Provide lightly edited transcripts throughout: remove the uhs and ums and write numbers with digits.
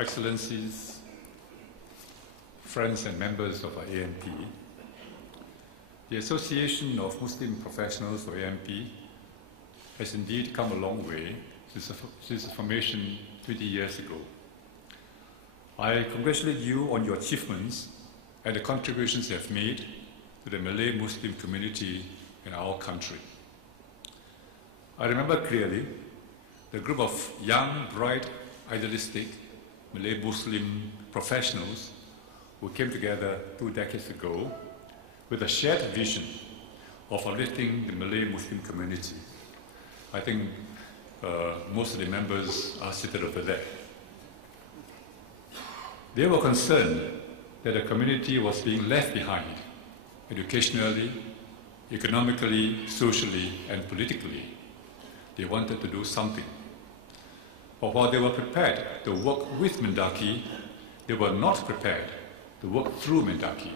Excellencies, friends and members of our AMP, the Association of Muslim Professionals, or AMP, has indeed come a long way since its formation 20 years ago. I congratulate you on your achievements and the contributions you have made to the Malay Muslim community in our country. I remember clearly the group of young, bright, idealistic Malay Muslim professionals who came together 2 decades ago with a shared vision of uplifting the Malay Muslim community. I think most of the members are seated over there. They were concerned that the community was being left behind educationally, economically, socially, and politically. They wanted to do something. But while they were prepared to work with Mendaki, they were not prepared to work through Mendaki.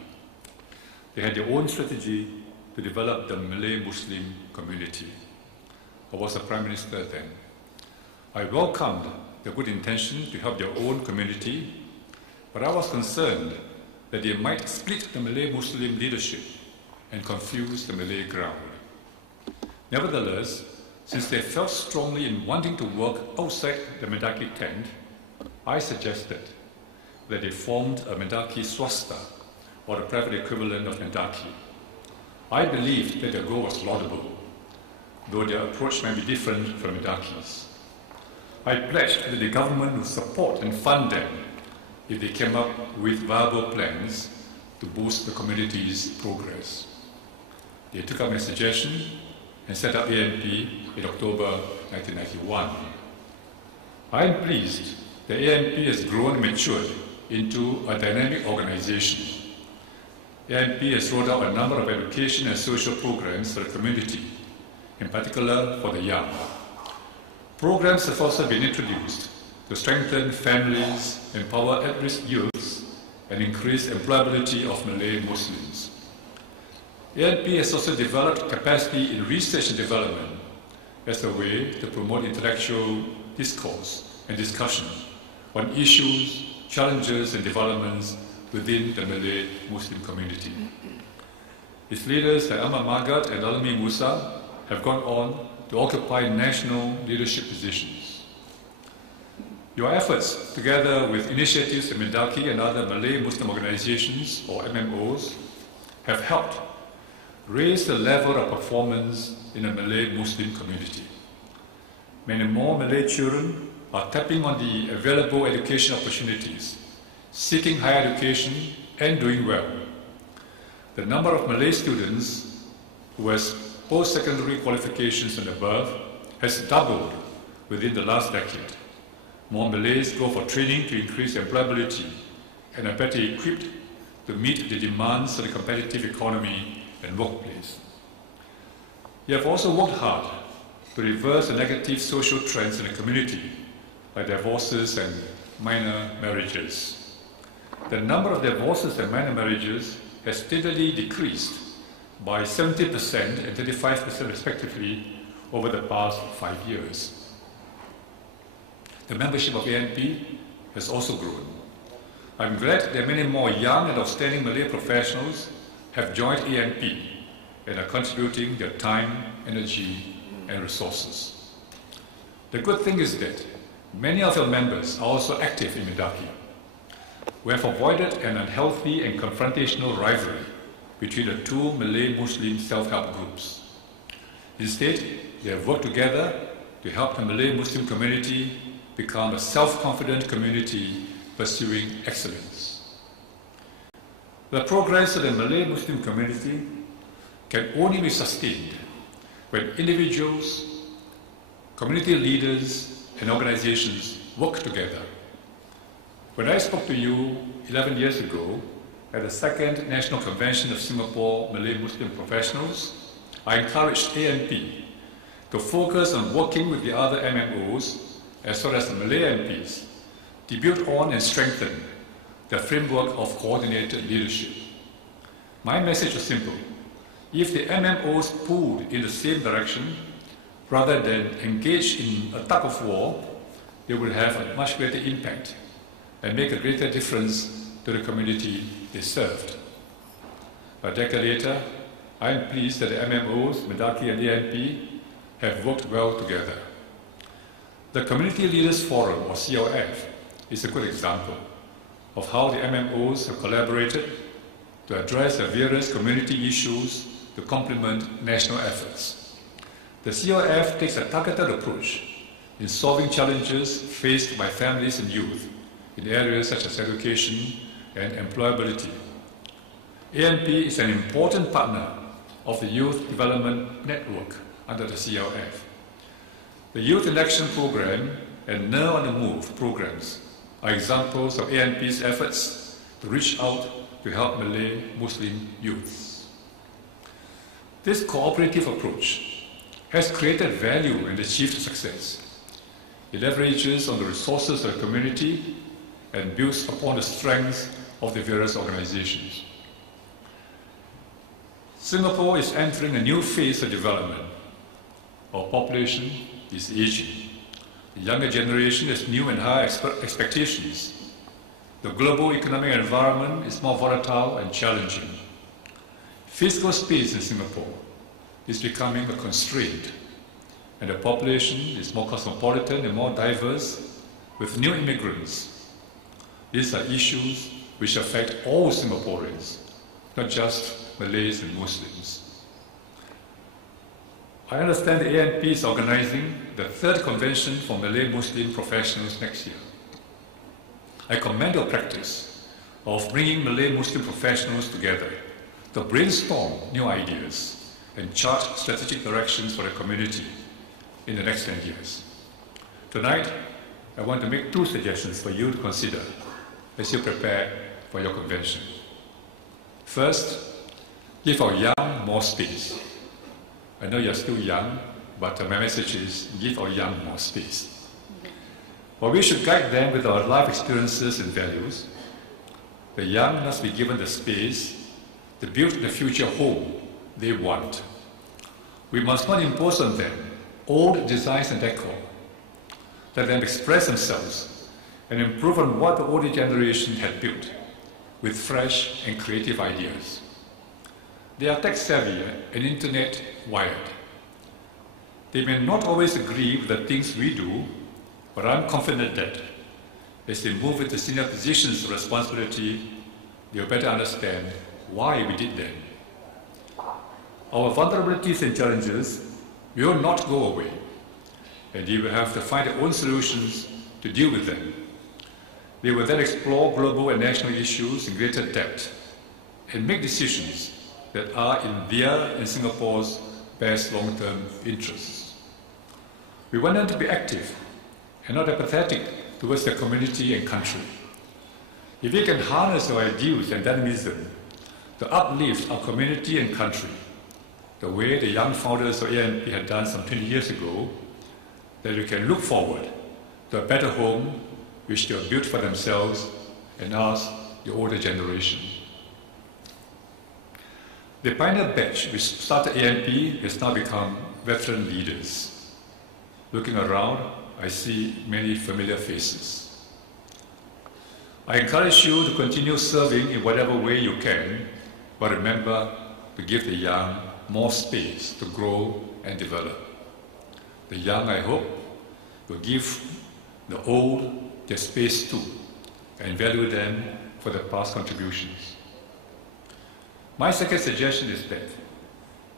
They had their own strategy to develop the Malay Muslim community. I was the Prime Minister then. I welcomed the good intention to help their own community, but I was concerned that they might split the Malay Muslim leadership and confuse the Malay ground. Nevertheless, since they felt strongly in wanting to work outside the Mendaki tent, I suggested that they formed a Mendaki Swasta, or the private equivalent of Mendaki. I believed that their goal was laudable, though their approach might be different from Mendaki's. I pledged that the government would support and fund them if they came up with viable plans to boost the community's progress. They took up my suggestion and set up AMP in October 1991. I am pleased that AMP has grown and matured into a dynamic organization. AMP has rolled out a number of education and social programs for the community, in particular for the young. Programs have also been introduced to strengthen families, empower at-risk youths, and increase employability of Malay Muslims. AMP has also developed capacity in research and development as a way to promote intellectual discourse and discussion on issues, challenges, and developments within the Malay Muslim community. Its leaders like Ahmad Magat and Alami Musa have gone on to occupy national leadership positions. Your efforts, together with initiatives in Mendaki and other Malay Muslim organizations, or MMOs, have helped raise the level of performance in the Malay Muslim community. Many more Malay children are tapping on the available education opportunities, seeking higher education and doing well. The number of Malay students who has post-secondary qualifications and above has doubled within the last decade. More Malays go for training to increase employability and are better equipped to meet the demands of the competitive economy and workplace. You have also worked hard to reverse the negative social trends in the community, like divorces and minor marriages. The number of divorces and minor marriages has steadily decreased by 70% and 35% respectively over the past 5 years. The membership of AMP has also grown. I'm glad that many more young and outstanding Malay professionals have joined AMP and are contributing their time, energy, and resources. The good thing is that many of your members are also active in Mendaki. We have avoided an unhealthy and confrontational rivalry between the two Malay Muslim self-help groups. Instead, they have worked together to help the Malay Muslim community become a self-confident community pursuing excellence. The progress of the Malay Muslim community can only be sustained when individuals, community leaders, and organizations work together. When I spoke to you 11 years ago at the second National Convention of Singapore Malay Muslim Professionals, I encouraged AMP to focus on working with the other MMOs as well as the Malay MPs to build on and strengthen the framework of coordinated leadership. My message was simple. If the MMOs pulled in the same direction, rather than engage in a tug of war, they would have a much greater impact and make a greater difference to the community they served. A decade later, I am pleased that the MMOs, Mendaki and ANP, have worked well together. The Community Leaders Forum, or CLF, is a good example of how the MMOs have collaborated to address the various community issues to complement national efforts. The CLF takes a targeted approach in solving challenges faced by families and youth in areas such as education and employability. ANP is an important partner of the Youth Development Network under the CLF. The Youth in Action Program and Now on the Move programs are examples of ANP's efforts to reach out to help Malay Muslim youths. This cooperative approach has created value and achieved success. It leverages on the resources of the community and builds upon the strengths of the various organizations. Singapore is entering a new phase of development. Our population is aging. The younger generation has new and higher expectations. The global economic environment is more volatile and challenging. Physical space in Singapore is becoming a constraint, and the population is more cosmopolitan and more diverse with new immigrants. These are issues which affect all Singaporeans, not just Malays and Muslims. I understand the ANP is organizing the 3rd Convention for Malay Muslim Professionals next year. I commend your practice of bringing Malay Muslim professionals together to brainstorm new ideas and chart strategic directions for the community in the next 10 years. Tonight, I want to make 2 suggestions for you to consider as you prepare for your convention. First, give our young more space. I know you're still young, but my message is give our young more space. While we should guide them with our life experiences and values, the young must be given the space to build the future home they want. We must not impose on them old designs and decor. Let them express themselves and improve on what the older generation had built with fresh and creative ideas. They are tech-savvy and internet-wired. They may not always agree with the things we do, but I'm confident that as they move into senior positions of responsibility, they'll better understand why we did them. Our vulnerabilities and challenges will not go away, and they will have to find their own solutions to deal with them. They will then explore global and national issues in greater depth and make decisions that are in their and Singapore's best long-term interests. We want them to be active and not apathetic towards their community and country. If we can harness our ideals and dynamism to uplift our community and country, the way the young founders of ANP had done some 20 years ago, then we can look forward to a better home which they have built for themselves and us, the older generation. The pioneer batch which started ANP has now become veteran leaders. Looking around, I see many familiar faces. I encourage you to continue serving in whatever way you can, but remember to give the young more space to grow and develop. The young, I hope, will give the old their space too and value them for their past contributions. My second suggestion is that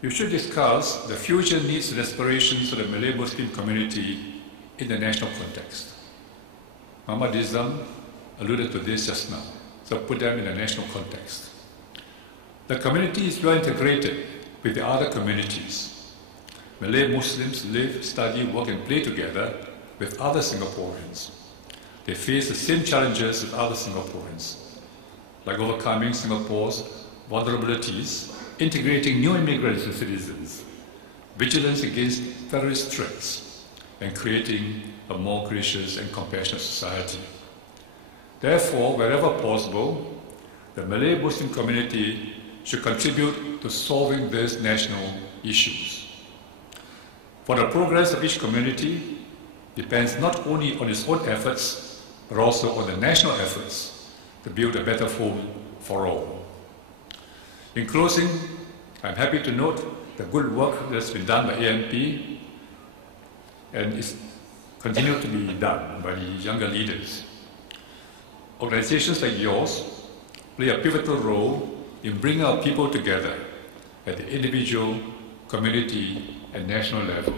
you should discuss the future needs and aspirations of the Malay Muslim community in the national context. Muhammad Izam alluded to this just now, so put them in a national context. The community is well integrated with the other communities. Malay Muslims live, study, work and play together with other Singaporeans. They face the same challenges as other Singaporeans, like overcoming Singapore's vulnerabilities, integrating new immigrants and citizens, vigilance against terrorist threats, and creating a more gracious and compassionate society. Therefore, wherever possible, the Malay Muslim community should contribute to solving these national issues. For the progress of each community depends not only on its own efforts, but also on the national efforts to build a better home for all. In closing, I'm happy to note the good work that's been done by ANP and is continued to be done by the younger leaders. Organizations like yours play a pivotal role in bringing our people together at the individual, community, and national level.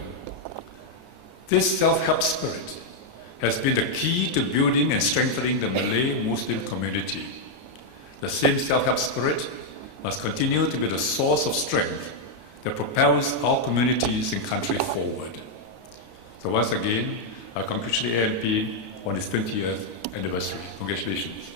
This self-help spirit has been the key to building and strengthening the Malay Muslim community. The same self-help spirit must continue to be the source of strength that propels our communities and country forward. So once again, I congratulate ANP on its 20th anniversary. Congratulations.